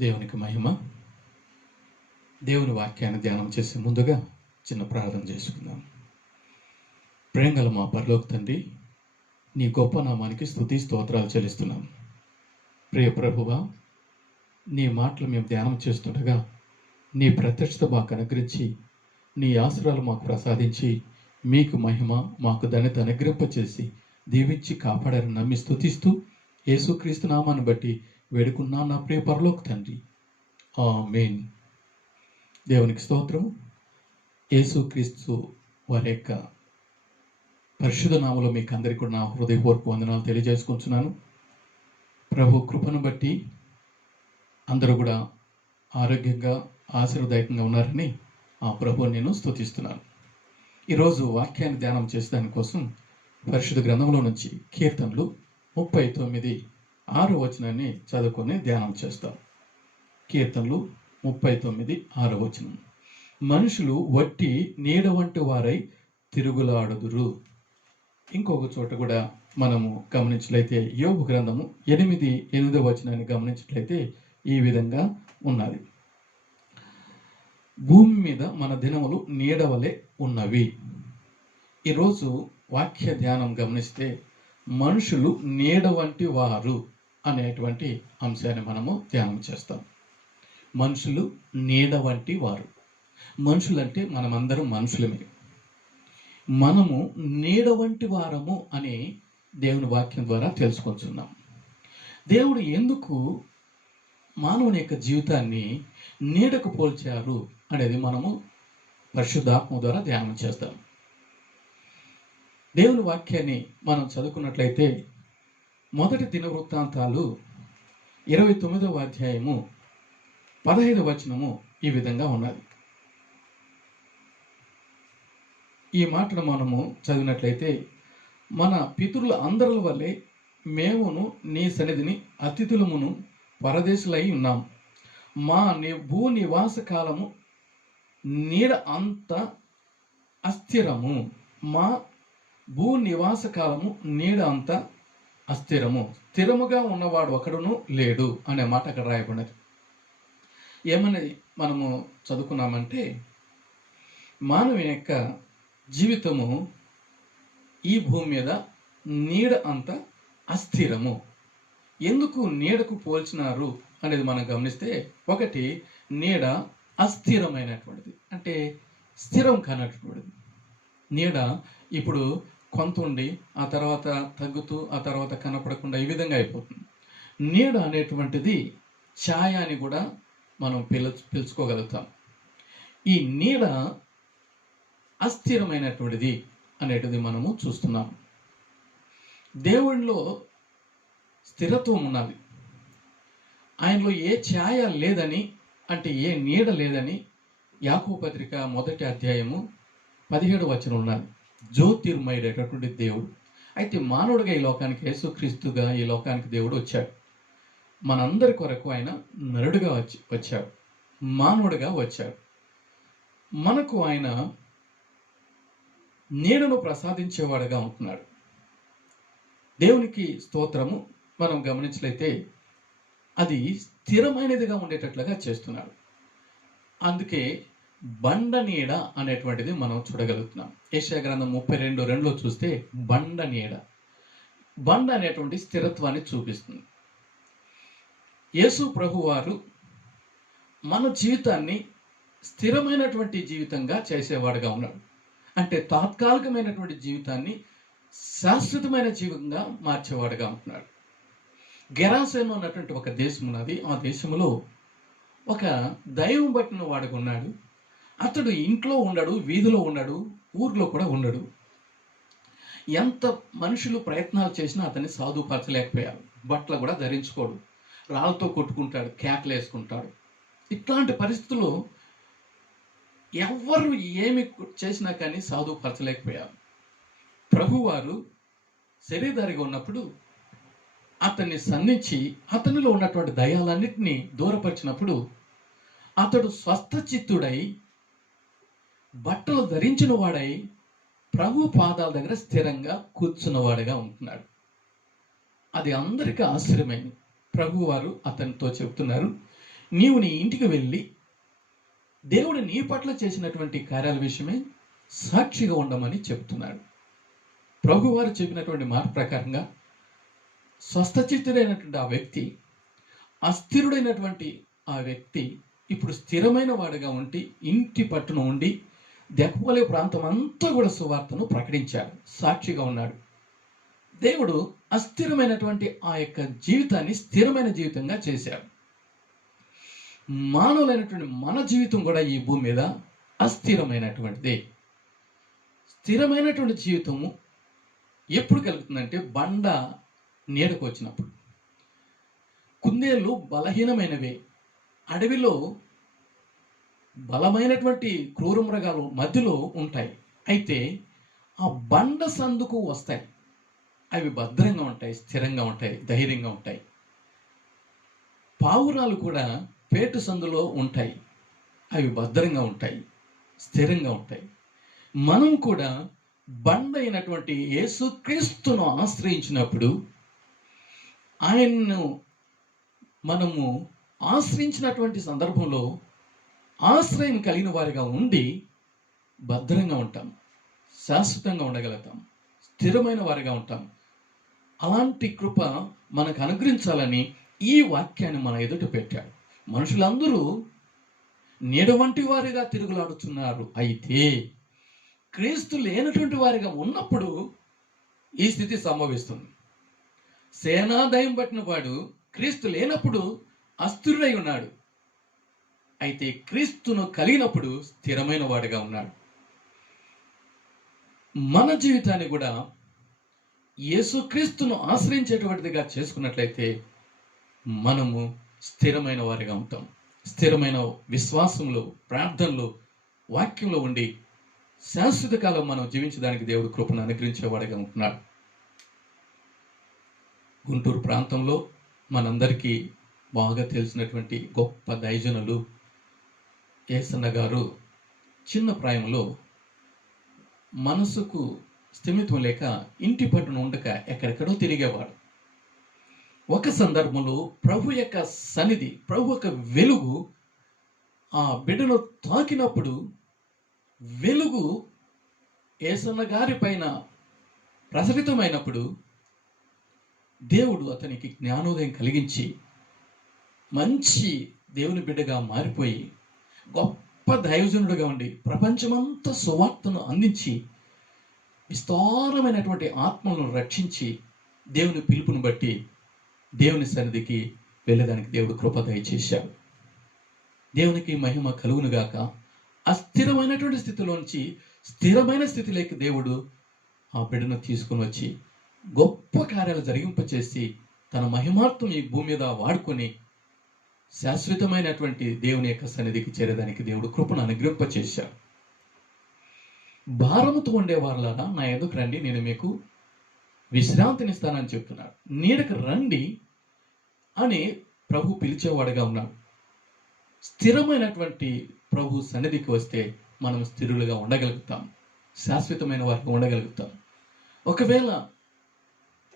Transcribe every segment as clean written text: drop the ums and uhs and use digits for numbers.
దేవునికి మహిమ. దేవుని వాక్యాన్ని ధ్యానం చేసే ముందుగా చిన్న ప్రార్థన చేసుకుందాం. ప్రేమగల మా పరలోక తండ్రి, నీ గొప్ప నామానికి స్తుతి స్తోత్రాలు చెల్లిస్తున్నాం. ప్రియ ప్రభువా, నీ మాటలు మేము ధ్యానం చేస్తుండగా నీ ప్రత్యక్షత మాకు అనుగ్రహించి, నీ ఆశీర్వాదాలు మాకు ప్రసాదించి, మీకు మహిమ మాకు ధన్యత అనుగ్రహింపచేసి దీవించి కాపాడారని నమ్మి స్తుతిస్తూ యేసుక్రీస్తు నామాన్ని బట్టి వేడుకున్నా నా ప్రియ పరలోక తండ్రి, ఆమేన్. దేవునికి స్తోత్రం. యేసుక్రీస్తు వారి యొక్క పరిశుద్ధ నామములో మీకు అందరికీ కూడా నా హృదయపూర్వక వందనాలు తెలియజేసుకుంటున్నాను. ప్రభు కృపను బట్టి అందరూ కూడా ఆరోగ్యంగా ఆశీర్వదాయకంగా ఉన్నారని ఆ ప్రభువుని నేను స్తుతిస్తున్నాను. ఈరోజు వాక్యాన్ని ధ్యానం చేసే దానికోసం పరిశుద్ధ గ్రంథంలో నుంచి కీర్తనలు 39:6 వచనాన్ని చదువుకొని ధ్యానం చేస్తాం. కీర్తనలు 39:6 వచనం. మనుషులు వట్టి నీడ వంటి వారై తిరుగులాడుదురు. ఇంకొక చోట కూడా మనము గమనించినట్లయితే యోబు గ్రంథము 8:8 వచనాన్ని గమనించినట్లయితే ఈ విధంగా ఉన్నది. భూమి మీద మన దినములు నీడవలే ఉన్నవి. ఈరోజు వాక్య ధ్యానం గమనిస్తే మనుషులు నీడ వంటి వారు అనేటువంటి అంశాన్ని మనము ధ్యానం చేస్తాం. మనుషులు నీడ వంటి వారు. మనుషులంటే మనమందరం మనుషులమే. మనము నీడ వంటి వారము అని దేవుని వాక్యం ద్వారా తెలుసుకుంటున్నాం. దేవుడు ఎందుకు మానవుని యొక్క జీవితాన్ని నీడకు పోల్చారు అనేది మనము పరిశుద్ధాత్మ ద్వారా ధ్యానం చేస్తాం. దేవుని వాక్యాన్ని మనం చదువుకున్నట్లయితే మొదటి దినవృత్తాంతాలు 29వ అధ్యాయము 15వ వచనము ఈ విధంగా ఉన్నది. ఈ మాటను మనము చదివినట్లయితే, మన పితరుల అందరి వల్లే మేమును నీ సన్నిధిని అతిథులమును పరదేశులై ఉన్నాం. మా భూ నివాస కాలము నీడ అంత అస్థిరము. మా భూ నివాస కాలము నీడ అంత అస్థిరము. స్థిరముగా ఉన్నవాడు ఒకడును లేడు అనే మాట అక్కడ రాయబడినది. ఏమని మనము చదువుకున్నామంటే, మానవుని యొక్క జీవితము ఈ భూమి మీద నీడ అంత అస్థిరము. ఎందుకు నీడకు పోల్చినారు అనేది మనం గమనిస్తే, ఒకటి, నీడ అస్థిరమైనటువంటిది, అంటే స్థిరం కానటువంటిది. నీడ ఇప్పుడు కొంత ఉండి ఆ తర్వాత తగ్గుతూ ఆ తర్వాత కనపడకుండా ఈ విధంగా అయిపోతుంది. నీడ అనేటువంటిది ఛాయ అని కూడా మనం పిలుచుకోగలుగుతాం. ఈ నీడ అస్థిరమైనటువంటిది అనేటిది మనము చూస్తున్నాం. దేవుడిలో స్థిరత్వం ఉన్నది. ఆయనలో ఏ ఛాయ లేదని, అంటే ఏ నీడ లేదని యాకోబు పత్రిక 1వ అధ్యాయము 17వ వచనం ఉన్నది. జ్యోతిర్మయుడైనటువంటి దేవుడు. అయితే మానవుడిగా ఈ లోకానికి, యేసుక్రీస్తుగా ఈ లోకానికి దేవుడు వచ్చాడు. మనందరి కొరకు ఆయన నరుడుగా వచ్చాడు, మానవుడిగా వచ్చాడు. మనకు ఆయన నీడను ప్రసాదించేవాడుగా ఉంటున్నాడు. దేవునికి స్తోత్రము. మనం గమనించలైతే అది స్థిరమైనదిగా ఉండేటట్లుగా చేస్తున్నాడు. అందుకే బండ నీడ అనేటువంటిది మనం చూడగలుగుతున్నాం. యెషయా గ్రంథం 32:2 చూస్తే బండ నీడ, బండ అనేటువంటి స్థిరత్వాన్ని చూపిస్తుంది. యేసు ప్రభు వారు మన జీవితాన్ని స్థిరమైనటువంటి జీవితంగా చేసేవాడుగా ఉన్నాడు. అంటే తాత్కాలికమైనటువంటి జీవితాన్ని శాశ్వతమైన జీవితంగా మార్చేవాడుగా ఉంటున్నాడు. గెరాసేను అన్నటువంటి ఒక దేశం ఉన్నది. ఆ దేశంలో ఒక దైవం పట్టిన వాడుగా ఉన్నాడు. అతడు ఇంట్లో ఉండడు, వీధిలో ఉండడు, ఊర్లో కూడా ఉండడు. ఎంత మనుషులు ప్రయత్నాలు చేసినా అతన్ని సాధుపరచలేకపోయారు. బట్టలు కూడా ధరించుకోడు, రాళ్ళతో కొట్టుకుంటాడు, కేకలు వేసుకుంటాడు. ఇట్లాంటి పరిస్థితుల్లో ఎవరు ఏమి చేసినా కానీ సాధుపరచలేకపోయారు. ప్రభువారు శరీరధారిగా ఉన్నప్పుడు అతన్ని సంధించి అతనిలో ఉన్నటువంటి దయాలన్నింటినీ దూరపరిచినప్పుడు అతడు స్వస్థచిత్తుడై బట్టలు ధరించిన వాడై ప్రభు పాదాల దగ్గర స్థిరంగా కూర్చున్నవాడుగా ఉంటున్నాడు. అది అందరికీ ఆశ్చర్యమైంది. ప్రభు వారు అతనితో చెప్తున్నారు, నీవు నీ ఇంటికి వెళ్ళి దేవుడు నీ పట్ల చేసినటువంటి కార్యాల విషయమే సాక్షిగా ఉండమని చెప్తున్నాడు. ప్రభు వారు చెప్పినటువంటి మాట ప్రకారంగా స్వస్థచిత్తుడైనటువంటి ఆ వ్యక్తి, అస్థిరుడైనటువంటి ఆ వ్యక్తి ఇప్పుడు స్థిరమైన వాడుగా ఉండి ఇంటి పట్టున ఉండి దెక్కపలే ప్రాంతం అంతా కూడా సువార్తను ప్రకటించాడు, సాక్షిగా ఉన్నాడు. దేవుడు అస్థిరమైనటువంటి ఆ యొక్క జీవితాన్ని స్థిరమైన జీవితంగా చేశాడు. మానవులైనటువంటి మన జీవితం కూడా ఈ భూమి మీద అస్థిరమైనటువంటిదే. స్థిరమైనటువంటి జీవితము ఎప్పుడు కలుగుతుందంటే బండ నీడకు వచ్చినప్పుడు. కుందేళ్ళు బలహీనమైనవే, అడవిలో బలమైనటువంటి క్రూర మృగాలు మధ్యలో ఉంటాయి. అయితే ఆ బండ సందుకు వస్తాయి, అవి భద్రంగా ఉంటాయి, స్థిరంగా ఉంటాయి, ధైర్యంగా ఉంటాయి. పావురాలు కూడా పేటు సందులో ఉంటాయి, అవి భద్రంగా ఉంటాయి, స్థిరంగా ఉంటాయి. మనం కూడా బండ అయినటువంటి యేసుక్రీస్తును ఆశ్రయించినప్పుడు, ఆయన్ను మనము ఆశ్రయించినటువంటి సందర్భంలో ఆశ్రయం కలిగిన వారిగా ఉండి భద్రంగా ఉంటాం, శాశ్వతంగా ఉండగలుగుతాం, స్థిరమైన వారిగా ఉంటాం. అలాంటి కృప మనకు అనుగ్రహించాలని ఈ వాక్యాన్ని మన ఎదుట పెట్టాడు. మనుషులందరూ నీడ వంటి వారిగా తిరుగులాడుతున్నారు. అయితే క్రీస్తు లేనటువంటి వారిగా ఉన్నప్పుడు ఈ స్థితి సంభవిస్తుంది. సేనాదయం పట్టిన వాడు క్రీస్తు లేనప్పుడు అస్థిరుడై ఉన్నాడు. అయితే క్రీస్తును కలిగినప్పుడు స్థిరమైన వాడిగా ఉన్నాడు. మన జీవితాన్ని కూడా యేసుక్రీస్తును ఆశ్రయించేటువంటిదిగా చేసుకున్నట్లయితే మనము స్థిరమైన వారిగా ఉంటాం. స్థిరమైన విశ్వాసంలో, ప్రార్థనలో, వాక్యంలో ఉండి శాశ్వత కాలం మనం జీవించడానికి దేవుడు కృపను అనుగ్రహించేవాడిగా ఉంటున్నాడు. గుంటూరు ప్రాంతంలో మనందరికీ బాగా తెలిసినటువంటి గొప్ప దైవజనులు యేసన్న గారు చిన్న ప్రాయంలో మనసుకు స్థిమితం లేక ఇంటి పట్టున ఉండక ఎక్కడెక్కడో తిరిగేవాడు. ఒక సందర్భంలో ప్రభు యొక్క సన్నిధి, ప్రభు యొక్క వెలుగు ఆ బిడ్డను తాకినప్పుడు వెలుగు యేసన్న గారి పైన ప్రసరితమైనప్పుడు దేవుడు అతనికి జ్ఞానోదయం కలిగించి మంచి దేవుని బిడ్డగా మారిపోయి గొప్ప దైవజనుడుగా ఉండి ప్రపంచమంతా సువార్తను అందించి విస్తారమైనటువంటి ఆత్మలను రక్షించి దేవుని పిలుపును బట్టి దేవుని సన్నిధికి వెళ్ళడానికి దేవుడు కృప దయచేశాడు. దేవునికి మహిమ కలుగును గాక. అస్థిరమైనటువంటి స్థితిలోంచి స్థిరమైన స్థితిలోకి దేవుడు ఆ బిడ్డను తీసుకుని వచ్చి గొప్ప కార్యాలు జరిగింపచేసి తన మహిమార్థం ఈ భూమి మీద వాడుకొని శాశ్వతమైనటువంటి దేవుని యొక్క సన్నిధికి చేరేదానికి దేవుడు కృపను అనుగ్రహింపచేశాడు. భారముతో ఉండే వాళ్ళారా నా ఎదుకు రండి, నేను మీకు విశ్రాంతినిస్తానని చెప్తున్నాడు. నీడకు రండి అని ప్రభు పిలిచేవాడుగా ఉన్నాడు. స్థిరమైనటువంటి ప్రభు సన్నిధికి వస్తే మనం స్థిరులుగా ఉండగలుగుతాం, శాశ్వతమైన వారిగా ఉండగలుగుతాం. ఒకవేళ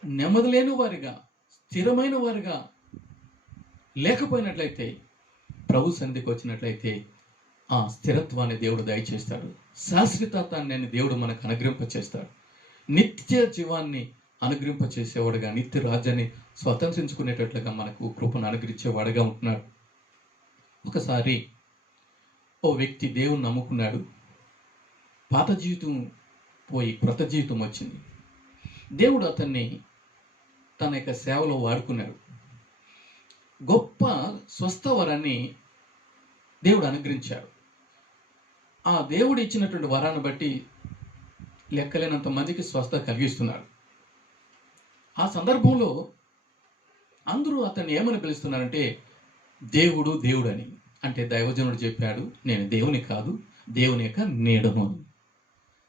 నెమ్మది లేని వారిగా, స్థిరమైన వారిగా లేకపోయినట్లయితే ప్రభు సన్నిధికి వచ్చినట్లయితే ఆ స్థిరత్వాన్ని దేవుడు దయచేస్తాడు. శాశ్వతత్వాన్ని దేవుడు మనకు అనుగ్రహింపచేస్తాడు. నిత్య జీవాన్ని అనుగ్రహింపచేసేవాడుగా, నిత్య రాజ్యాన్ని స్వతంత్రించుకునేటట్లుగా మనకు కృపను అనుగ్రహించేవాడుగా ఉంటున్నాడు. ఒకసారి ఓ వ్యక్తి దేవుని నమ్ముకున్నాడు. పాత జీవితం పోయి క్రొత్త జీవితం వచ్చింది. దేవుడు అతన్ని తన యొక్క సేవలో వాడుకున్నాడు. గొప్ప స్వస్థ వరాన్ని దేవుడు అనుగ్రహించాడు. ఆ దేవుడు ఇచ్చినటువంటి వరాన్ని బట్టి లెక్కలేనంత మందికి స్వస్థ కలిగిస్తున్నాడు. ఆ సందర్భంలో అందరూ అతన్ని ఏమని పిలుస్తున్నారంటే దేవుడు దేవుడు అని. అంటే దైవజనుడు చెప్పాడు, నేను దేవుని కాదు, దేవుని యొక్క నీడను అని.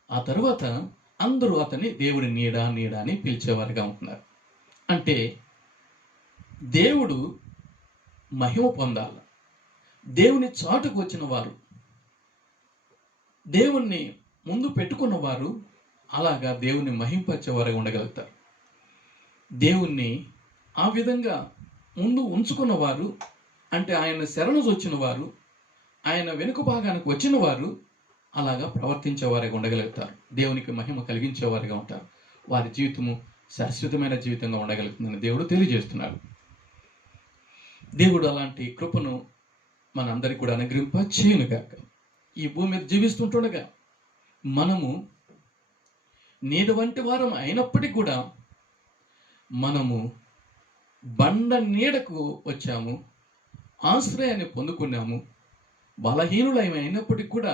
ఆ తర్వాత అందరూ అతన్ని దేవుడి నీడ నీడ అని పిలిచేవారుగా ఉంటున్నారు. అంటే దేవుడు మహిమ పొందాలి. దేవుని చాటుకు వచ్చిన వారు, దేవుణ్ణి ముందు పెట్టుకున్న వారు అలాగా దేవుణ్ణి మహింపరిచేవారుగా ఉండగలుగుతారు. దేవుణ్ణి ఆ విధంగా ముందు ఉంచుకున్న వారు అంటే ఆయన శరణు వచ్చిన వారు, ఆయన వెనుక భాగానికి వచ్చిన వారు అలాగా ప్రవర్తించేవారిగా ఉండగలుగుతారు. దేవునికి మహిమ కలిగించేవారిగా ఉంటారు. వారి జీవితము శాశ్వతమైన జీవితంగా ఉండగలుగుతుందని దేవుడు తెలియజేస్తున్నాడు. దేవుడు అలాంటి కృపను మనందరికీ కూడా అనుగ్రహింప చేయనుగాక. ఈ భూమి మీద జీవిస్తుంటుండగా మనము నీడ వంటి వారం అయినప్పటికీ కూడా మనము బండ నీడకు వచ్చాము, ఆశ్రయాన్ని పొందుకున్నాము. బలహీనులమైనప్పటికీ కూడా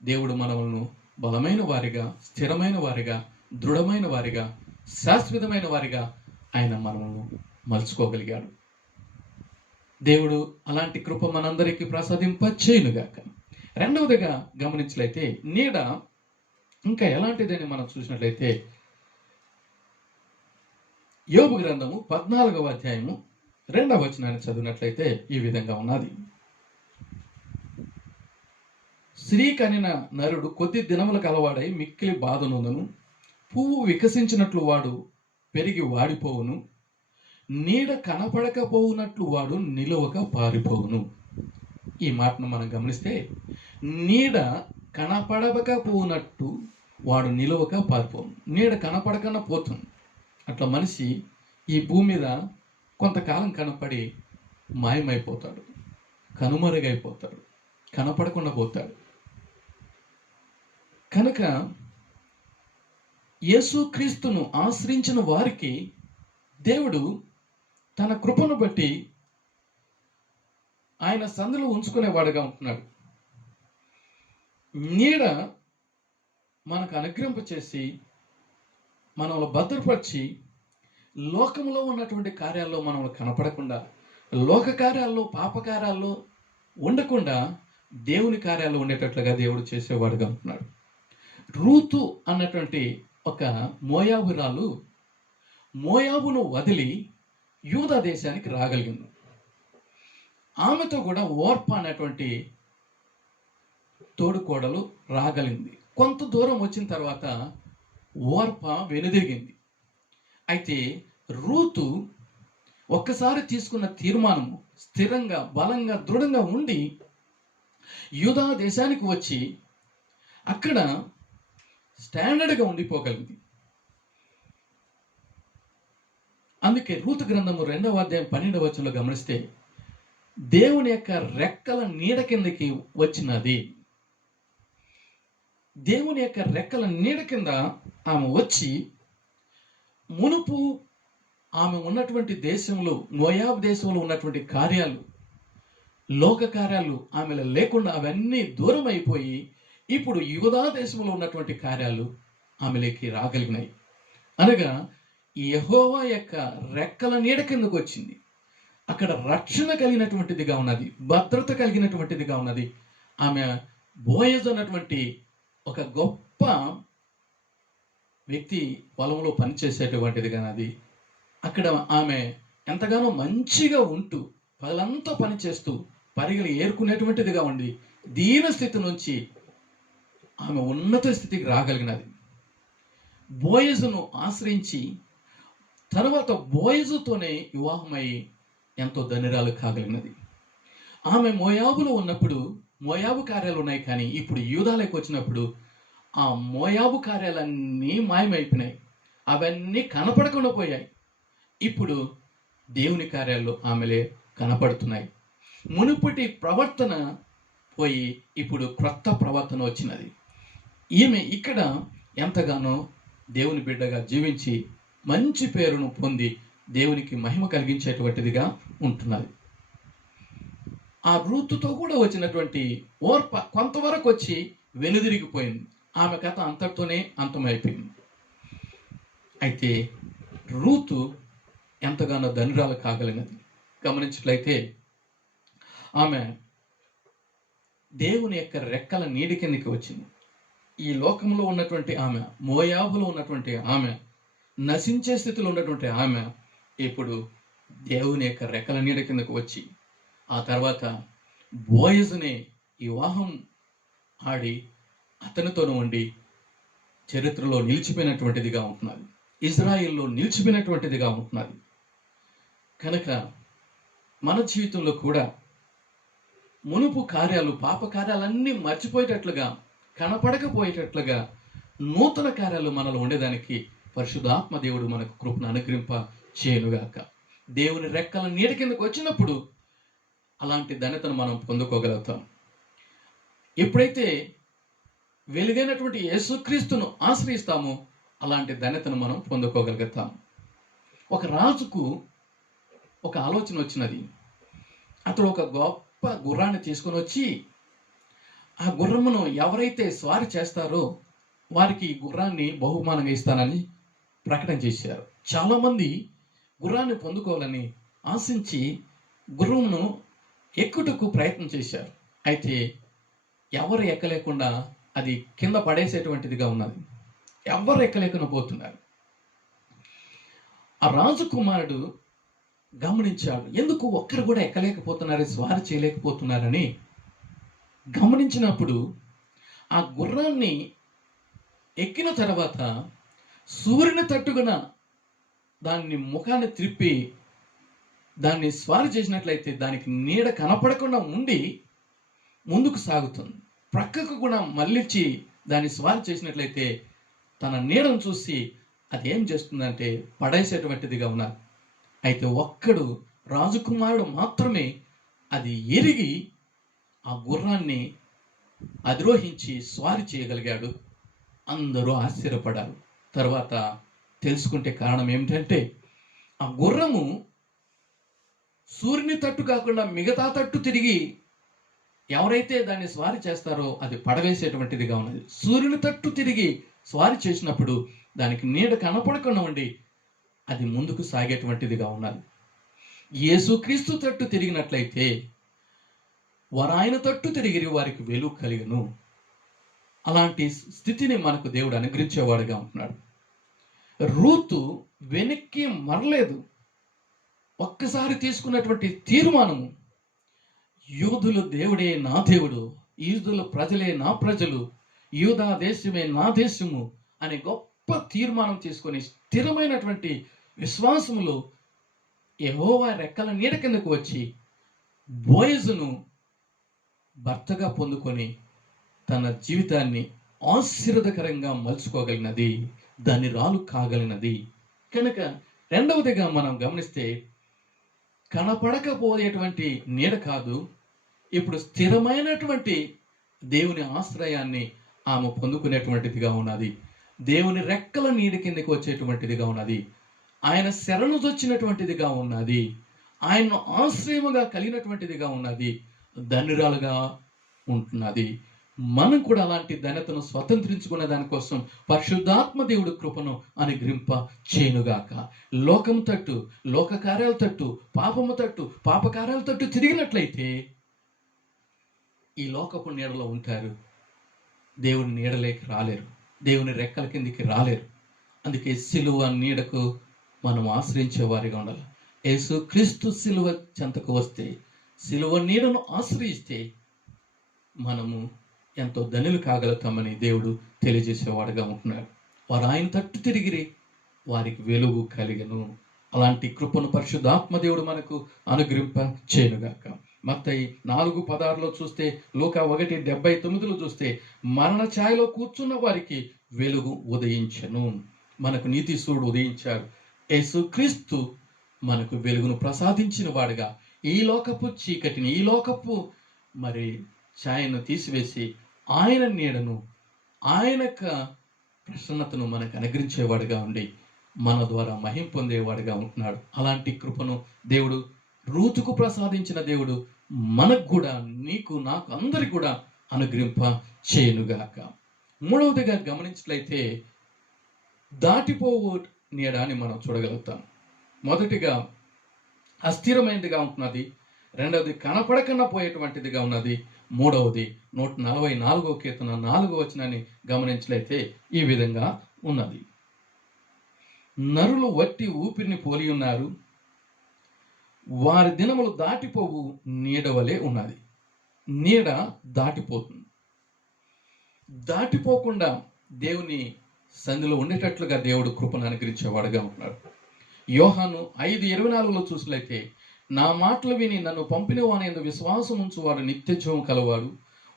దేవుడు మనలను బలమైన వారిగా, స్థిరమైన వారిగా, దృఢమైన వారిగా, శాశ్వతమైన వారిగా ఆయన మనల్ని మలుచుకోగలిగాడు. దేవుడు అలాంటి కృప మనందరికీ ప్రసాదింప చేయనుగాక. రెండవదిగా గమనించినట్లయితే నీడ ఇంకా ఎలాంటిదని మనం చూసినట్లయితే యోబు గ్రంథము 14వ అధ్యాయము 2వ వచనాన్ని చదివినట్లయితే ఈ విధంగా ఉన్నది. స్త్రీ కనిన నరుడు కొద్ది దినములకు అలవాడై మిక్కిలి బాధనుందును. పువ్వు వికసించినట్లు వాడు పెరిగి వాడిపోవును. నీడ కనపడకపోవునట్లు వాడు నిలువక పారిపోవును. ఈ మాటను మనం గమనిస్తే నీడ కనపడకపోవునట్టు వాడు నిలువక పారిపోవును. నీడ కనపడకన్నా పోతుంది. అట్లా మనిషి ఈ భూమి మీద కొంతకాలం కనపడి మాయమైపోతాడు, కనుమరుగైపోతాడు, కనపడకుండా పోతాడు. కనుక యేసుక్రీస్తును ఆశ్రయించిన వారికి దేవుడు తన కృపను బట్టి ఆయన సందులో ఉంచుకునేవాడుగా ఉంటున్నాడు. నీడ మనకు అనుగ్రహింప చేసి మనల్ని భద్రపరిచి లోకంలో ఉన్నటువంటి కార్యాల్లో మనల్ని కనపడకుండా, లోక కార్యాల్లో, పాప కార్యాల్లో ఉండకుండా దేవుని కార్యాల్లో ఉండేటట్లుగా దేవుడు చేసేవాడుగా ఉంటున్నాడు. రూతు అన్నటువంటి ఒక మోయాబురాలు మోయాబును వదిలి యూదా దేశానికి రాగలిగింది. ఆమెతో కూడా ఓర్ప అనేటువంటి తోడుకోడలు రాగలిగింది. కొంత దూరం వచ్చిన తర్వాత ఓర్ప వెనుదిరిగింది. అయితే రూతు ఒక్కసారి తీసుకున్న తీర్మానము స్థిరంగా, బలంగా, దృఢంగా ఉండి యూదా దేశానికి వచ్చి అక్కడ స్టాండర్డ్గా ఉండిపోగలిగింది. అందుకే రూతు గ్రంథము 2వ అధ్యాయం 12వ వచనంలో గమనిస్తే దేవుని యొక్క రెక్కల నీడ కిందకి వచ్చినది. దేవుని యొక్క రెక్కల నీడ కింద ఆమె వచ్చి మునుపు ఆమె ఉన్నటువంటి దేశంలో, మోయాబు దేశంలో ఉన్నటువంటి కార్యాలు, లోక కార్యాలు ఆమెలో లేకుండా అవన్నీ దూరం అయిపోయి ఇప్పుడు యూదా దేశంలో ఉన్నటువంటి కార్యాలు ఆమెలోకి రాగలిగినాయి. అనగా యెహోవా యొక్క రెక్కల నీడ కిందకు వచ్చింది. అక్కడ రక్షణ కలిగినటువంటిదిగా ఉన్నది, భద్రత కలిగినటువంటిదిగా ఉన్నది. ఆమె బోయజు అన్నటువంటి ఒక గొప్ప వ్యక్తి పొలంలో పనిచేసేటువంటిదిగా ఉన్నది. అక్కడ ఆమె ఎంతగానో మంచిగా ఉంటూ పగలంతా పనిచేస్తూ పరిగెలు ఏరుకునేటువంటిదిగా ఉండి దీన స్థితి నుంచి ఆమె ఉన్నత స్థితికి రాగలిగినది. బోయజును ఆశ్రయించి తర్వాత బోయజుతోనే వివాహమై ఎంతో ధనిరాలు కాగలిగినది. ఆమె మోయాబులో ఉన్నప్పుడు మోయాబు కార్యాలు ఉన్నాయి, కానీ ఇప్పుడు యూదాలోకి వచ్చినప్పుడు ఆ మోయాబు కార్యాలన్నీ మాయమైపోయినాయి. అవన్నీ కనపడకుండా పోయాయి. ఇప్పుడు దేవుని కార్యాలు ఆమెలే కనపడుతున్నాయి. మునుపటి ప్రవర్తన పోయి ఇప్పుడు క్రొత్త ప్రవర్తన వచ్చినది. ఈమె ఇక్కడ ఎంతగానో దేవుని బిడ్డగా జీవించి మంచి పేరును పొంది దేవునికి మహిమ కలిగించేటువంటిదిగా ఉంటున్నది. ఆ రూతుతో కూడా వచ్చినటువంటి ఓర్ప కొంతవరకు వచ్చి వెనుదిరిగిపోయింది. ఆమె కథ అంతటితోనే అంతమైపోయింది. అయితే రూతు ఎంతగానో ధనురాలు కాగలిగినది. గమనించినట్లయితే ఆమె దేవుని యొక్క రెక్కల నీడి కిందకి వచ్చింది. ఈ లోకంలో ఉన్నటువంటి ఆమె, మోయాబులో ఉన్నటువంటి ఆమె, నశించే స్థితిలో ఉన్నటువంటి ఆమె ఇప్పుడు దేవుని యొక్క రెక్కల నీడ కిందకు వచ్చి ఆ తర్వాత బోయజునే వివాహం ఆడి అతనితోనూ ఉండి చరిత్రలో నిలిచిపోయినటువంటిదిగా ఉంటున్నది. ఇజ్రాయిల్లో నిలిచిపోయినటువంటిదిగా ఉంటున్నది. కనుక మన జీవితంలో కూడా మునుపు కార్యాలు, పాప కార్యాలన్నీ మర్చిపోయేటట్లుగా, కనపడకపోయేటట్లుగా నూతన కార్యాలు మనలో ఉండేదానికి పరిశుద్ధాత్మ దేవుడు మనకు కృపను అనుగ్రహింప చేయనుగాక. దేవుని రెక్కల నీడ కిందకు వచ్చినప్పుడు అలాంటి ధన్యతను మనం పొందుకోగలుగుతాం. ఎప్పుడైతే వెలుగైనటువంటి యేసుక్రీస్తును ఆశ్రయిస్తామో అలాంటి ధన్యతను మనం పొందుకోగలుగుతాం. ఒక రాజుకు ఒక ఆలోచన వచ్చినది. అతడు ఒక గొప్ప గుర్రాన్ని తీసుకొని వచ్చి ఆ గుర్రమును ఎవరైతే స్వారీ చేస్తారో వారికి ఈ గుర్రాన్ని బహుమానంగా ఇస్తానని ప్రకటన చేశారు. చాలామంది గుర్రాన్ని పొందుకోవాలని ఆశించి గుర్రమును ఎక్కుటకు ప్రయత్నం చేశారు. అయితే ఎవరు ఎక్కలేకుండా అది కింద పడేసేటువంటిదిగా ఉన్నది. ఎవరు ఎక్కలేకుండా పోతున్నారు. ఆ రాజకుమారుడు గమనించాడు, ఎందుకు ఒక్కరు కూడా ఎక్కలేకపోతున్నారు, స్వారీ చేయలేకపోతున్నారని గమనించినప్పుడు ఆ గుర్రాన్ని ఎక్కిన తర్వాత సూర్యుని తట్టుగున దాన్ని ముఖాన్ని త్రిప్పి దాన్ని స్వారీ చేసినట్లయితే దానికి నీడ కనపడకుండా ఉండి ముందుకు సాగుతుంది. ప్రక్కకు కూడా మళ్ళించి దాన్ని స్వారీ చేసినట్లయితే తన నీడను చూసి అది ఏం చేస్తుందంటే పడేసేటువంటిదిగా ఉన్నది. అయితే ఒక్కడు రాజకుమారుడు మాత్రమే అది ఎరిగి ఆ గుర్రాన్ని అధిరోహించి స్వారీ చేయగలిగాడు. అందరూ ఆశ్చర్యపడారు. తర్వాత తెలుసుకుంటే కారణం ఏమిటంటే ఆ గుర్రము సూర్యుని తట్టు కాకుండా మిగతా తట్టు తిరిగి ఎవరైతే దాన్ని స్వారీ చేస్తారో అది పడవేసేటువంటిదిగా ఉన్నది. సూర్యుని తట్టు తిరిగి స్వారీ చేసినప్పుడు దానికి నీడ కనపడకుండా ఉండి అది ముందుకు సాగేటువంటిదిగా ఉన్నది. యేసుక్రీస్తు తట్టు తిరిగినట్లయితే వారు ఆయన తట్టు తిరిగి వారికి వెలుగు కలిగను. అలాంటి స్థితిని మనకు దేవుడు అనుగ్రహించేవాడుగా ఉంటున్నాడు. రూతు వెనక్కి మరలేదు. ఒక్కసారి తీసుకున్నటువంటి తీర్మానము, యూదులు దేవుడే నా దేవుడు, యూదుల ప్రజలే నా ప్రజలు, యూదా దేశమే నా దేశము అనే గొప్ప తీర్మానం తీసుకొని స్థిరమైనటువంటి విశ్వాసములో యెహోవా రెక్కల నీడ కిందకు వచ్చి బోయజును భర్తగా పొందుకొని తన జీవితాన్ని ఆశీర్వదకరంగా మలుచుకోగలిగినది, దాని రాలు కాగలిగినది. కనుక రెండవదిగా మనం గమనిస్తే కనపడకపోయేటువంటి నీడ కాదు, ఇప్పుడు స్థిరమైనటువంటి దేవుని ఆశ్రయాన్ని ఆమె పొందుకునేటువంటిదిగా ఉన్నది. దేవుని రెక్కల నీడ కిందకి వచ్చేటువంటిదిగా ఉన్నది. ఆయన శరణు వచ్చినటువంటిదిగా ఉన్నది. ఆయన్ను ఆశ్రయముగా కలిగినటువంటిదిగా ఉన్నది. ధన్యురాలుగా ఉంటున్నది. మనం కూడా అలాంటి ధన్యతను స్వతంత్రించుకునే దానికోసం పరిశుద్ధాత్మ దేవుడు కృపను అనుగ్రహింప చేయనుగాక. లోకం తట్టు, లోక కార్యాల తట్టు, పాపము తట్టు, పాప కార్యాల తట్టు తిరిగినట్లయితే ఈ లోకపు నీడలో ఉంటారు. దేవుని నీడలేకి రాలేరు, దేవుని రెక్కల కిందికి రాలేరు. అందుకే సిలువ నీడకు మనం ఆశ్రయించే వారిగా ఉండాలి. యేసు క్రీస్తు సిలువ చెంతకు వస్తే, సిలువ నీడను ఆశ్రయిస్తే మనము ఎంతో ధనులు కాగలుగుతామని దేవుడు తెలియజేసేవాడుగా ఉంటున్నాడు. వారు ఆయన తట్టు తిరిగిరి, వారికి వెలుగు కలిగను. అలాంటి కృపను పరిశుద్ధాత్మ దేవుడు మనకు అనుగ్రహింప చేయనుగాక. మత్తయి 4:16 చూస్తే, లూకా 1:79 చూస్తే, మరణ ఛాయలో కూర్చున్న వారికి వెలుగు ఉదయించెను. మనకు నీతి సూర్యుడు ఉదయించాడు. యేసుక్రీస్తు మనకు వెలుగును ప్రసాదించిన వాడుగా ఈ లోకపు చీకటిని, ఈ లోకపు ఛాయను తీసివేసి ఆయన నీడను, ఆయన ప్రసన్నతను మనకు అనుగ్రహించేవాడుగా ఉండి మన ద్వారా మహిమ పొందేవాడుగా ఉంటున్నాడు. అలాంటి కృపను దేవుడు రూతుకు ప్రసాదించిన దేవుడు మనకు కూడా, నీకు నాకు అందరికి కూడా అనుగ్రహింప చేయనుగాక. మూడవదిగా గమనించినట్లయితే దాటిపోవు నీడ అని మనం చూడగలుగుతాం. మొదటిగా అస్థిరమైనదిగా ఉంటున్నది, రెండవది కనపడకన్నా పోయేటువంటిదిగా ఉన్నది, మూడవది 144వ కీర్తన 4వ వచనాన్ని గమనించినట్లయితే ఈ విధంగా ఉన్నది. నరులు వట్టి ఊపిరిని పోలి ఉన్నారు, వారి దినములు దాటిపోవు నీడవలే ఉన్నది. నీడ దాటిపోతుంది. దాటిపోకుండా దేవుని సంధిలో ఉండేటట్లుగా దేవుడు కృపను అనుగ్రహించేవాడుగా ఉంటున్నాడు. యోహాను 5:24 చూసినట్లయితే, నా మాటలు విని నన్ను పంపిన వాని యందు విశ్వాసం ఉంచు వాడు నిత్య జీవం కలవాడు,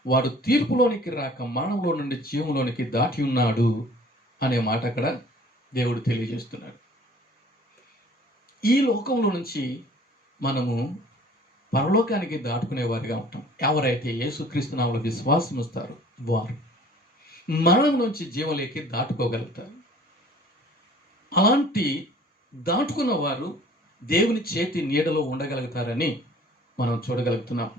వాడు తీర్పులోనికి రాక మరణంలో నుండి జీవంలోనికి దాటి ఉన్నాడు అనే మాట అక్కడ దేవుడు తెలియజేస్తున్నాడు. ఈ లోకంలో నుంచి మనము పరలోకానికి దాటుకునే వారిగా ఉంటాం. ఎవరైతే యేసుక్రీస్తు నామములో విశ్వాసం ఉంచుతారో వారు మరణం నుంచి జీవంలోకి దాటుకోగలుగుతారు. అలాంటి దాటుకున్న వారు దేవుని చేతి నీడలో ఉండగలుగుతారని మనం చూడగలుగుతున్నాం.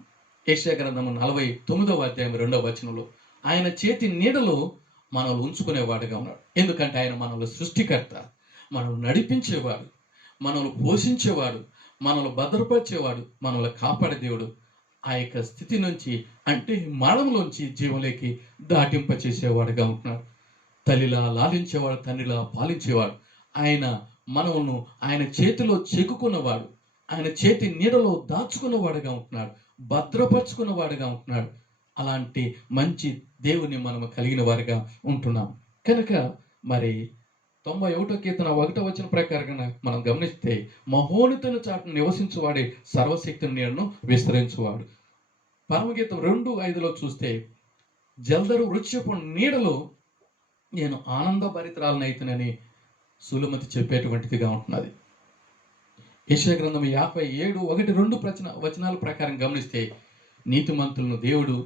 యెషయా గ్రంథము 49వ అధ్యాయం 2వ వచనంలో ఆయన చేతి నీడలో మనల్ని ఉంచుకునేవాడుగా ఉన్నాడు. ఎందుకంటే ఆయన మనల్ని సృష్టికర్త, మనల్ని నడిపించేవాడు, మనల్ని పోషించేవాడు, మనల్ని భద్రపరిచేవాడు, మనల్ని కాపాడే దేవుడు. ఆ యొక్క స్థితి నుంచి అంటే మరణంలోంచి జీవంలోకి దాటింపచేసేవాడుగా ఉంటున్నాడు. తల్లిలా లాలించేవాడు, తండ్రిలా పాలించేవాడు. ఆయన మనల్ని ఆయన చేతిలో చెక్కుకున్నవాడు, ఆయన చేతి నీడలో దాచుకున్నవాడుగా ఉంటున్నాడు, భద్రపరుచుకున్నవాడుగా ఉంటున్నాడు. అలాంటి మంచి దేవుని మనము కలిగిన వారిగా ఉంటున్నాం. కనుక మరి 91వ కీర్తన 1వ వచనం ప్రకారంగా మనం గమనిస్తే మహోన్నతుని చాటును నివసించువాడే సర్వశక్తిని నీడను విస్తరించువాడు. పరమగీతం 2:5లో చూస్తే జల్దరు వృక్షపు నీడలో నేను ఆనందభరితురాలనైతునని సులమతి చెప్పేటువంటిదిగా ఉంటున్నది. యెషయా గ్రంథం 57:1-2 వచనాల ప్రకారం గమనిస్తే నీతిమంతులను దేవుడు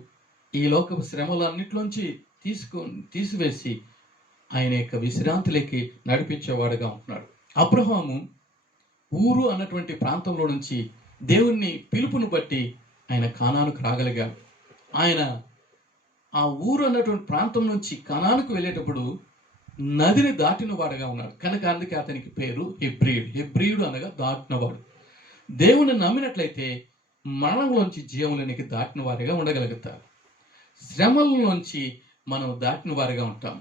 ఈ లోకపు శ్రమలన్నిటిలోంచి తీసివేసి ఆయన యొక్క విశ్రాంతిలోకి నడిపించేవాడుగా ఉంటున్నాడు. అబ్రహాము ఊరు అన్నటువంటి ప్రాంతంలో నుంచి దేవుని పిలుపును బట్టి ఆయన కానానుకు రాగలిగాడు. ఆయన ఆ ఊరు అన్నటువంటి ప్రాంతం నుంచి కానానుకు వెళ్ళేటప్పుడు నదిని దాటిన వాడుగా ఉన్నాడు. కనుక అందుకే అతనికి పేరు హెబ్రీయుడు. హెబ్రీయుడు అనగా దాటినవాడు. దేవుని నమ్మినట్లయితే మరణంలోంచి జీవంలోనికి దాటిన వారిగా ఉండగలుగుతారు. శ్రమల మనం దాటిన వారిగా ఉంటాం.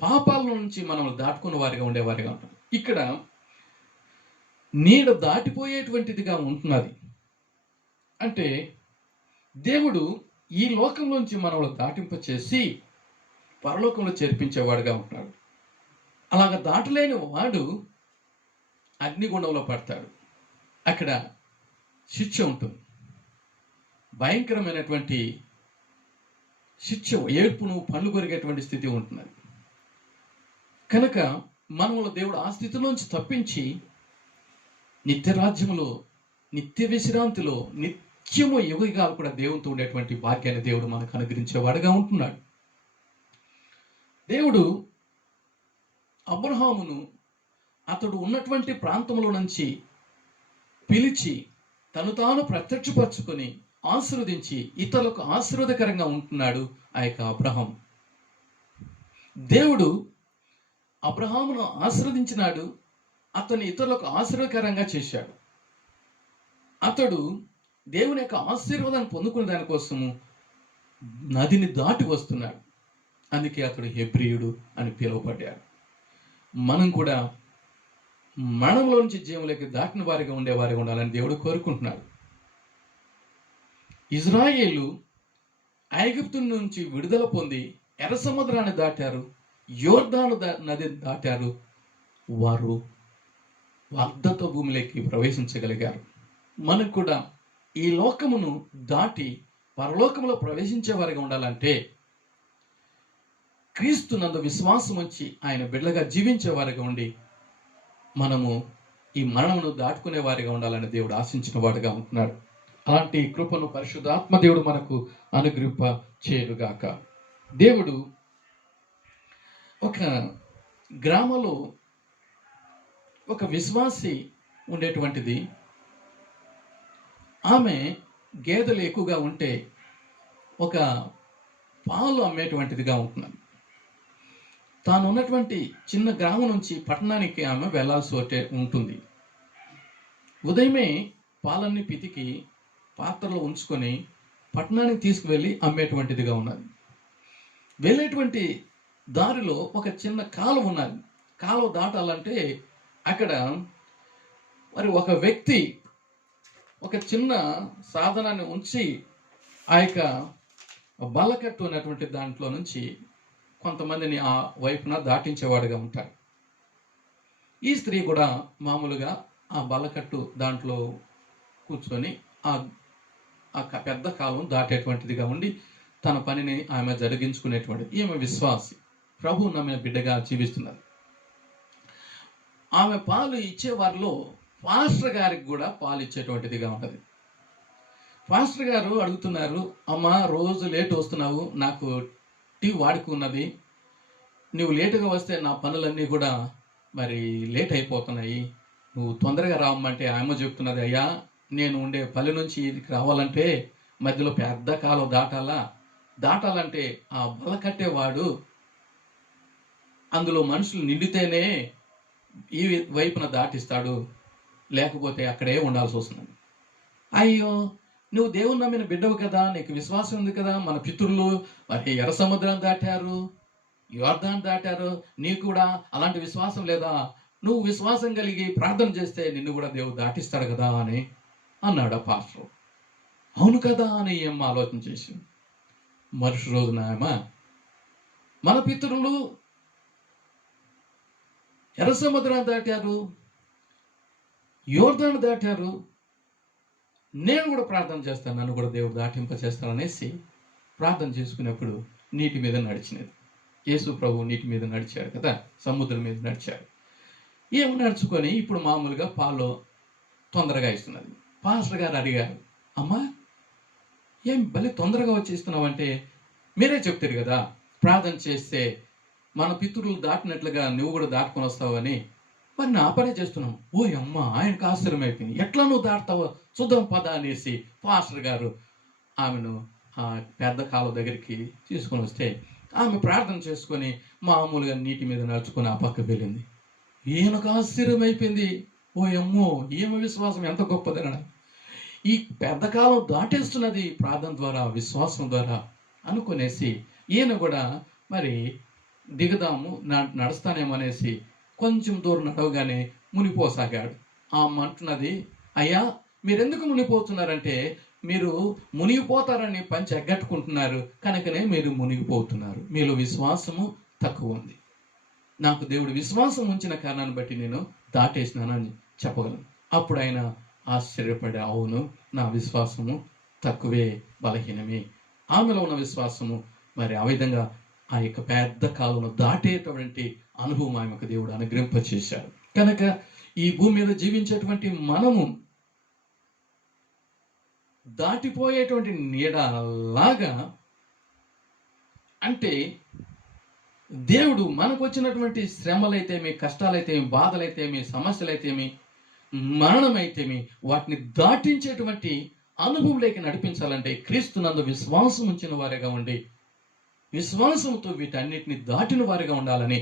పాపాల నుంచి మనం దాటుకున్న వారిగా ఉండేవారిగా ఉంటాం. ఇక్కడ నీడ దాటిపోయేటువంటిదిగా ఉంటున్నది. అంటే దేవుడు ఈ లోకంలోంచి మనల్ని దాటింప చేసి పరలోకంలో చేర్పించేవాడుగా ఉంటున్నాడు. అలాగ దాటలేని వాడు అగ్నిగుండంలో పడతాడు. అక్కడ శిక్ష ఉంటుంది. భయంకరమైనటువంటి శిక్ష, ఏడ్పును పండ్లు కొరిగేటువంటి స్థితి ఉంటున్నది. కనుక మనముల దేవుడు ఆ స్థితిలోంచి తప్పించి నిత్య రాజ్యములో, నిత్య విశ్రాంతిలో, నిత్యము యుగయుగాలు కూడా దేవునితో ఉండేటువంటి భాగ్యాన్ని దేవుడు మనకు అనుగ్రహించేవాడుగా ఉంటున్నాడు. దేవుడు అబ్రహామును అతడు ఉన్నటువంటి ప్రాంతంలో నుంచి పిలిచి తను తాను ప్రత్యక్షపరచుకొని ఆశీర్వదించి ఇతరులకు ఆశీర్వాదకరంగా ఉంటున్నాడు ఆ యొక్క అబ్రహాం. దేవుడు అబ్రహామును ఆశీర్వదించినాడు, అతన్ని ఇతరులకు ఆశీర్వాదకరంగా చేశాడు. అతడు దేవుని యొక్క ఆశీర్వాదాన్ని పొందుకునే దానికోసము నదిని దాటి వస్తున్నాడు. అందుకే అతడు హెబ్రీయుడు అని పిలువబడ్డాడు. మనం కూడా మరణంలో నుంచి జీవంలోకి దాటిన వారిగా ఉండేవారిగా ఉండాలని దేవుడు కోరుకుంటున్నాడు. ఇజ్రాయేలు ఐగుప్తు నుంచి విడుదల పొంది ఎర్ర సముద్రాన్ని దాటారు, యోర్దాను నదిని దాటారు. వారు వాగ్దత్త భూమిలోకి ప్రవేశించగలిగారు. మనం కూడా ఈ లోకమును దాటి పరలోకములో ప్రవేశించే వారిగా ఉండాలంటే క్రీస్తు నందు విశ్వాసం ఉంచి ఆయన బిడ్డగా జీవించే వారిగా ఉండి మనము ఈ మరణమును దాటుకునే వారిగా ఉండాలని దేవుడు ఆశించిన వాడుగా ఉంటున్నాడు. అలాంటి కృపను పరిశుద్ధాత్మ దేవుడు మనకు అనుగ్రహింప చేయుగాక. దేవుడు ఒక గ్రామంలో ఒక విశ్వాసి ఉండేటువంటిది. ఆమె గేదెలు ఎక్కువగా ఉంటే ఒక పాలు అమ్మేటువంటిదిగా ఉంటున్నది. తాను ఉన్నటువంటి చిన్న గ్రామం నుంచి పట్టణానికి ఆమె వెళ్లాల్సి ఉంటుంది. ఉదయమే పాలన్నీ పితికి పాత్రలో ఉంచుకొని పట్టణానికి తీసుకువెళ్ళి అమ్మేటువంటిదిగా ఉన్నది. వెళ్ళేటువంటి దారిలో ఒక చిన్న కాలువ ఉన్నది. కాలువ దాటాలంటే అక్కడ మరి ఒక వ్యక్తి ఒక చిన్న సాధనాన్ని ఉంచి ఆ యొక్క బల్లకట్టు ఉన్నటువంటి దాంట్లో నుంచి కొంతమందిని ఆ వైపున దాటించేవాడుగా ఉంటాడు. ఈ స్త్రీ కూడా మామూలుగా ఆ బల్లకట్టు దాంట్లో కూర్చొని ఆ పెద్ద కాలం దాటేటువంటిదిగా ఉండి తన పనిని ఆమె జరిగించుకునేటువంటిది. ఈమె విశ్వాసి, ప్రభు నమ్మిన బిడ్డగా జీవిస్తున్నది. ఆమె పాలు ఇచ్చే వారిలో పాస్టర్ గారికి కూడా పాలు ఇచ్చేటువంటిదిగా ఉంటుంది. పాస్టర్ గారు అడుగుతున్నారు, అమ్మా రోజు లేట్ వస్తున్నావు, నాకు టీ వాడుకున్నది, నువ్వు లేటుగా వస్తే నా పనులన్నీ కూడా మరి లేట్ అయిపోతున్నాయి, నువ్వు తొందరగా రావమంటే ఆమె చెప్తున్నది, అయ్యా నేను ఉండే పల్లె నుంచి ఇదికి రావాలంటే మధ్యలో పెద్ద కాలం దాటాలంటే ఆ బల కట్టేవాడు అందులో మనుషులు నిండితేనే ఈ వైపున దాటిస్తాడు, లేకపోతే అక్కడే ఉండాల్సి వస్తుంది. అయ్యో నువ్వు దేవుని నమ్మిన బిడ్డవు కదా, నీకు విశ్వాసం ఉంది కదా, మన పితరులు మరి ఎర్ర సముద్రం దాటారు, యోర్దాన్ దాటారు, నీకు కూడా అలాంటి విశ్వాసం లేదా? నువ్వు విశ్వాసం కలిగి ప్రార్థన చేస్తే నిన్ను కూడా దేవుడు దాటిస్తాడు కదా అని అన్నాడు ఆ పాస్టర్. అవును కదా అని ఏం ఆలోచన చేసి మరుసటి రోజున ఆమె, మన పితరులు ఎర్ర సముద్రం దాటారు, యోర్దాను దాటారు, నేను కూడా ప్రార్థన చేస్తాను, నన్ను కూడా దేవుడు దాటింపచేస్తాననేసి ప్రార్థన చేసుకునేప్పుడు నీటి మీద నడిచినది. యేసు ప్రభు నీటి మీద నడిచాడు కదా, సముద్రం మీద నడిచాడు. ఏమి నడుచుకొని ఇప్పుడు మామూలుగా పాలు తొందరగా ఇస్తున్నది. పాస్టర్ గారు అడిగారు, అమ్మా ఏం భలే తొందరగా వచ్చేస్తున్నావంటే, మీరే చెప్తారు కదా ప్రార్థన చేస్తే మన పితరులు దాటినట్లుగా నువ్వు కూడా దాటుకొని వస్తావని, మరి నా పనే చేస్తున్నావు. ఓ అమ్మ, ఆయనకు ఆశ్చర్యం అయిపోయింది, ఎట్లా నువ్వు దాటుతావో చూద్దాం పద అనేసి పాస్టర్ గారు ఆమెను ఆ పెద్ద కాలువ దగ్గరికి తీసుకొని వస్తే ఆమె ప్రార్థన చేసుకొని మామూలుగా నీటి మీద నడుచుకొని ఆ పక్కకు వెళ్ళింది. ఈయనకు ఆశ్చర్యం అయిపోయింది, ఓ అమ్మో ఈమె విశ్వాసం ఎంత గొప్పదన, ఈ పెద్ద కాలం దాటేస్తున్నది ప్రార్థన ద్వారా, విశ్వాసం ద్వారా అనుకునేసి ఈయన కూడా మరి దిగుదాము నడుస్తానేమో అనేసి కొంచెం దూరం నడవగానే మునిపోసాగాడు. ఆమె అంటున్నది, అయ్యా మీరెందుకు మునిగిపోతున్నారంటే మీరు మునిగిపోతారని పంచి ఎగ్గట్టుకుంటున్నారు కనుకనే మీరు మునిగిపోతున్నారు, మీలో విశ్వాసము తక్కువ ఉంది, నాకు దేవుడు విశ్వాసం ఉంచిన కారణాన్ని బట్టి నేను దాటేసినానని చెప్పగలను. అప్పుడు ఆయన ఆశ్చర్యపడే, అవును నా విశ్వాసము తక్కువే, బలహీనమే. ఆమెలో ఉన్న విశ్వాసము మరి ఆ విధంగా ఆ యొక్క పెద్ద కాలంలో దాటేటువంటి అనుభవం ఆమెకు దేవుడు అనుగ్రహింపచేశాడు. కనుక ఈ భూమి మీద జీవించేటువంటి మనము దాటిపోయేటువంటి నీడలాగా, అంటే దేవుడు మనకు వచ్చినటువంటి శ్రమలైతేమి, కష్టాలైతేమి, బాధలైతేమి, సమస్యలైతేమి, మరణమైతేమి వాటిని దాటించేటువంటి అనుభవంలోకి నడిపించాలంటే క్రీస్తునందు విశ్వాసం ఉంచిన వారిగా ఉండి విశ్వాసంతో వీటన్నిటిని దాటిన వారిగా ఉండాలని,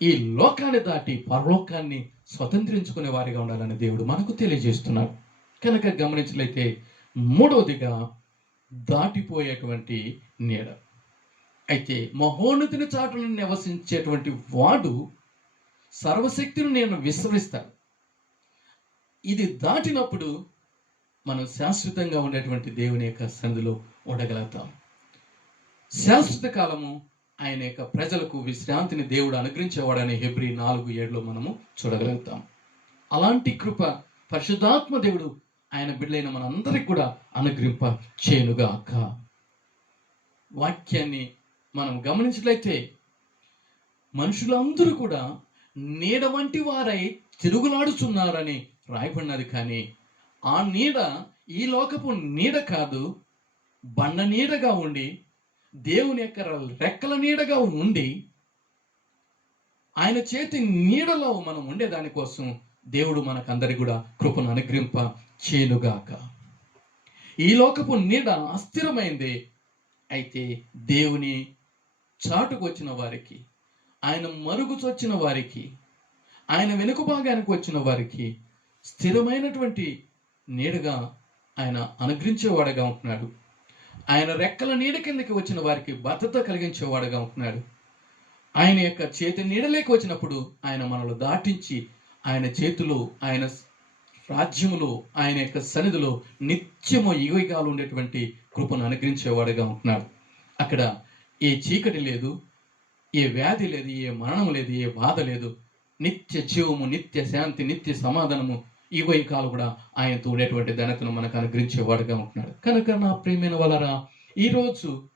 ఈ లోకాన్ని దాటి పరలోకాన్ని స్వతంత్రించుకునే వారిగా ఉండాలని దేవుడు మనకు తెలియజేస్తున్నాడు. కనుక గమనించినట్లయితే మూడవదిగా దాటిపోయేటువంటి నీడ. అయితే మహోన్నతిని చాటును నివసించేటువంటి వాడు సర్వశక్తిని నేను విస్మరిస్తాను. ఇది దాటినప్పుడు మనం శాశ్వతంగా ఉండేటువంటి దేవుని యొక్క సన్నిధిలో ఉండగలుగుతాం. శాశ్వత కాలము ఆయన యొక్క ప్రజలకు విశ్రాంతిని దేవుడు అనుగ్రహించేవాడని హెబ్రీ 4:7 మనము చూడగలుగుతాం. అలాంటి కృప పరిశుద్ధాత్మ దేవుడు ఆయన బిడ్డలైన మనందరికి కూడా అనుగ్రహింప చేయునుగాక. వాక్యాన్ని మనం గమనించినట్లయితే మనుషులందరూ కూడా నీడ వంటి వారై తిరుగులాడుచున్నారని రాయబడినది. కానీ ఆ నీడ ఈ లోకపు నీడ కాదు, బండ నీడగా ఉండి దేవుని యొక్క రెక్కల నీడగా ఉండి ఆయన చేతి నీడలో మనం ఉండేదాని కోసం దేవుడు మనకందరికి కూడా కృపను అనుగ్రహింప చేయునుగాక. ఈ లోకపు నీడ అస్థిరమైంది. అయితే దేవుని చాటుకు వచ్చిన వారికి, ఆయన మరుగుచొచ్చిన వారికి, ఆయన వెనుక భాగానికి వచ్చిన వారికి స్థిరమైనటువంటి నీడగా ఆయన అనుగ్రహించేవాడుగా ఉంటున్నాడు. ఆయన రెక్కల నీడ కిందకి వచ్చిన వారికి భద్రత కలిగించేవాడుగా ఉంటున్నాడు. ఆయన యొక్క చేతి నీడలేకి వచ్చినప్పుడు ఆయన మనల్ని దాటించి ఆయన చేతిలో, ఆయన రాజ్యములో, ఆయన యొక్క సన్నిధిలో నిత్యము యుగయుగాలు ఉండేటువంటి కృపను అనుగ్రహించేవాడుగా ఉంటున్నాడు. అక్కడ ఏ చీకటి లేదు, ఏ వ్యాధి లేదు, ఏ మరణం లేదు, ఏ బాధ లేదు. నిత్య జీవము, నిత్య శాంతి, నిత్య సమాధానము ఈ కాలం కూడా ఆయనతో ఉండేటువంటి ఘనతను మనకు అనుగ్రహించేవాడుగా ఉంటున్నాడు. కనుక నా ప్రియమైన వాళ్ళరా, ఈరోజు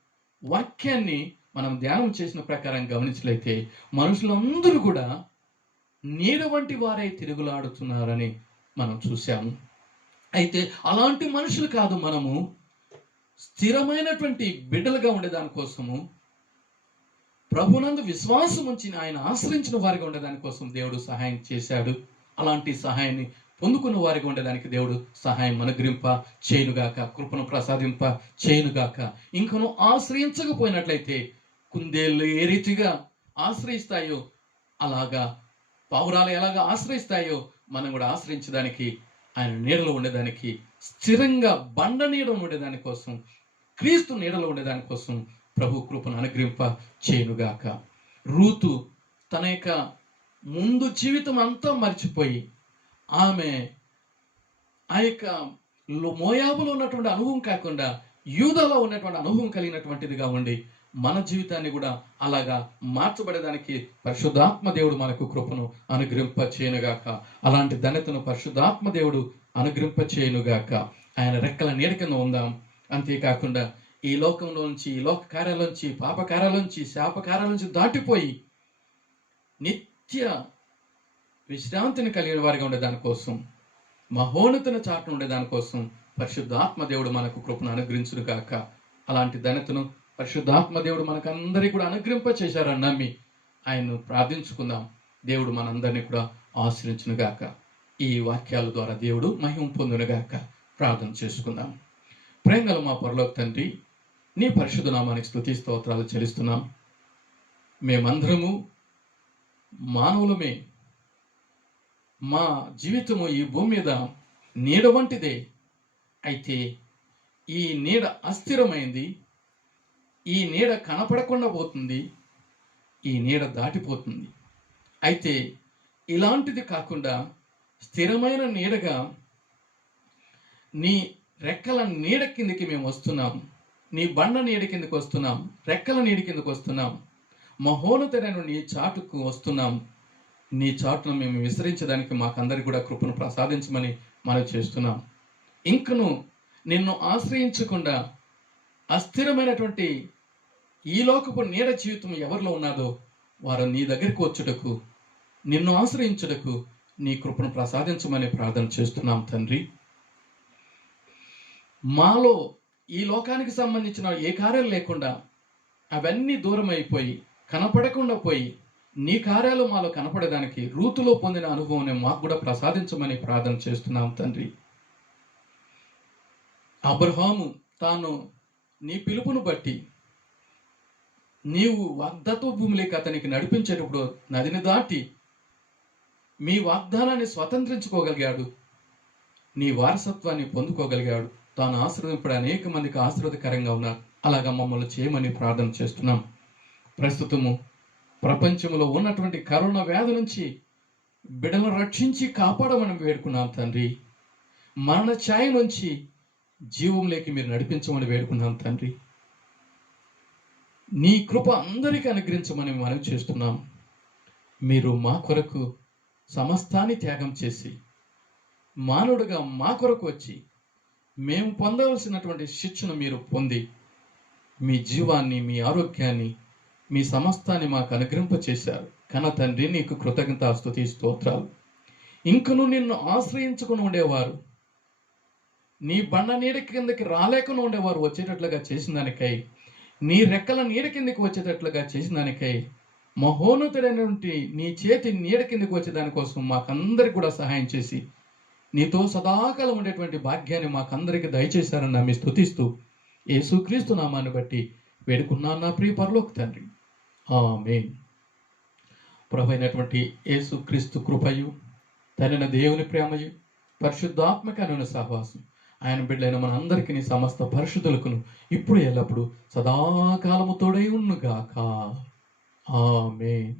వాక్యాన్ని మనం ధ్యానం చేసిన ప్రకారం గమనించలేతే మనుషులందరూ కూడా నీడ వంటి వారై తిరుగులాడుతున్నారని మనం చూసాము. అయితే అలాంటి మనుషులు కాదు, మనము స్థిరమైనటువంటి బిడ్డలుగా ఉండేదాని కోసము, ప్రభునందు విశ్వాసం ఉంచి ఆయన ఆశ్రయించిన వారిగా ఉండేదాని కోసం దేవుడు సహాయం చేశాడు. అలాంటి సహాయాన్ని పొందుకున్న వారిగా ఉండేదానికి దేవుడు సహాయం అనుగ్రహింప చేయునుగాక, కృపను ప్రసాదింప చేయునుగాక. ఇంకను ఆశ్రయించకపోయినట్లయితే కుందేళ్ళు ఏ రీతిగా ఆశ్రయిస్తాయో, అలాగా పావురాలు ఎలాగా ఆశ్రయిస్తాయో మనం కూడా ఆశ్రయించడానికి, ఆయన నీడలో ఉండేదానికి, స్థిరంగా బండ నీడలో ఉండేదాని కోసం, క్రీస్తు నీడలో ఉండేదాని కోసం ప్రభు కృపను అనుగ్రహింప చేయునుగాక. రూతు తన యొక్క ముందు జీవితం అంతా మర్చిపోయి ఆమె ఆ యొక్క మోయాబులో ఉన్నటువంటి అనుభవం కాకుండా యూదాలో ఉన్నటువంటి అనుభవం కలిగినటువంటిదిగా ఉండి మన జీవితాన్ని కూడా అలాగా మార్చబడేదానికి పరిశుద్ధాత్మ దేవుడు మనకు కృపను అనుగ్రహింప చేయనుగాక. అలాంటి ధన్యతను పరిశుద్ధాత్మ దేవుడు అనుగ్రహింప చేయనుగాక. ఆయన రెక్కల నీడ కింద ఉందాం. అంతేకాకుండా ఈ లోకంలో నుంచి, ఈ లోక కార్యాలోంచి, పాప కార్యాలోంచి, శాప కార్యాలోంచి దాటిపోయి నిత్య విశ్రాంతిని కలిగిన వారిగా ఉండే దానికోసం, మహోన్నతను చాటును ఉండే దానికోసం పరిశుద్ధాత్మ దేవుడు మనకు కృపను అనుగ్రహించును గాక. అలాంటి ధన్యతను పరిశుద్ధాత్మ దేవుడు మనకు అందరికీ కూడా అనుగ్రహింప చేశారని నమ్మి ఆయన్ను ప్రార్థించుకుందాం. దేవుడు మనందరినీ కూడా ఆశ్రయించును గాక. ఈ వాక్యాల ద్వారా దేవుడు మహిమ పొందును గాక. ప్రార్థన చేసుకుందాం. ప్రేమగల మా పరలోక తండ్రి, నీ పరిశుద్ధ నామానికి స్తుతి స్తోత్రాలు చెల్లిస్తున్నాం. మేమందరము మానవులమే. మా జీవితము ఈ భూమి మీద నీడ వంటిదే. అయితే ఈ నీడ అస్థిరమైంది. ఈ నీడ కనపడకుండా పోతుంది. ఈ నీడ దాటిపోతుంది. అయితే ఇలాంటిది కాకుండా స్థిరమైన నీడగా నీ రెక్కల నీడ కిందకి మేము వస్తున్నాం. నీ బండ నీడ కిందకి వస్తున్నాం. రెక్కల నీడ కిందకి వస్తున్నాం. మహోన్నతమైన నీ చాటుకు వస్తున్నాం. నీ చాటును మేము విస్తరించడానికి మాకందరికి కూడా కృపను ప్రసాదించమని మనం చేస్తున్నాం. ఇంకను నిన్ను ఆశ్రయించకుండా అస్థిరమైనటువంటి ఈ లోకపు నీడ జీవితం ఎవరిలో ఉన్నదో వారు నీ దగ్గరికి వచ్చుటకు, నిన్ను ఆశ్రయించుటకు నీ కృపను ప్రసాదించమని ప్రార్థన చేస్తున్నాం తండ్రి. మాలో ఈ లోకానికి సంబంధించిన ఏ కార్యాలు లేకుండా అవన్నీ దూరం అయిపోయి కనపడకుండా పోయి నీ కార్యాలు మాలో కనపడేదానికి రూతులో పొందిన అనుభవం మాకు కూడా ప్రసాదించమని ప్రార్థన చేస్తున్నాం తండ్రి. అబ్రహాము తాను నీ పిలుపును బట్టి నీవు వాగ్దాత్వ భూమిలోకి అతనికి నడిపించేటప్పుడు నదిని దాటి మీ వాగ్దానాన్ని స్వతంత్రించుకోగలిగాడు. నీ వారసత్వాన్ని పొందుకోగలిగాడు. తాను ఆశీర్వదింపడు అనేక మందికి ఆశీర్వాదకరంగా ఉన్నారు. అలాగా మమ్మల్ని చేయమని ప్రార్థన చేస్తున్నాం. ప్రస్తుతము ప్రపంచంలో ఉన్నటువంటి కరోనా వ్యాధి నుంచి బిడ్డలను రక్షించి కాపాడమని వేడుకున్నాం తండ్రి. మరణ ఛాయ నుంచి జీవంలోకి మీరు నడిపించమని వేడుకున్నాం తండ్రి. నీ కృప అందరికీ అనుగ్రహించమని మనం చేస్తున్నాం. మీరు మా కొరకు సమస్తాన్ని త్యాగం చేసి మానవుడిగా మా కొరకు వచ్చి మేము పొందవలసినటువంటి శిక్షను మీరు పొంది మీ జీవాన్ని, మీ ఆరోగ్యాన్ని, మీ సమస్తాన్ని మాకు అనుగ్రహింప చేశారు. కన తండ్రి, నీకు కృతజ్ఞతాస్తుతి స్తోత్రాలు. ఇంకను నిన్ను ఆశ్రయించుకుని ఉండేవారు, నీ బండ నీడ కిందకి రాలేకుండా ఉండేవారు వచ్చేటట్లుగా చేసిన దానికై, నీ రెక్కల నీడ కిందకి వచ్చేటట్లుగా చేసిన దానికై, మహోన్నతుడైనటువంటి నీ చేతి నీడ కిందకి వచ్చే దానికోసం మాకందరికి కూడా సహాయం చేసి నీతో సదాకాలం ఉండేటువంటి భాగ్యాన్ని మాకందరికి దయచేశారని నమ్మి స్తుతిస్తూ యేసుక్రీస్తు నామాన్ని బట్టి వేడుకున్నాను నా ప్రియ పరలోక తండ్రి. ఆమేన్. ప్రభువైనటువంటి యేసుక్రీస్తు కృపయు, తండ్రి దేవుని ప్రేమయు, పరిశుద్ధాత్మకమైన సహవాసం ఆయన బిడ్డలైన మనందరికీ సమస్త పరిశుద్ధులకును ఇప్పుడు ఎల్లప్పుడు సదాకాలము తోడై ఉండుగాక. ఆమేన్.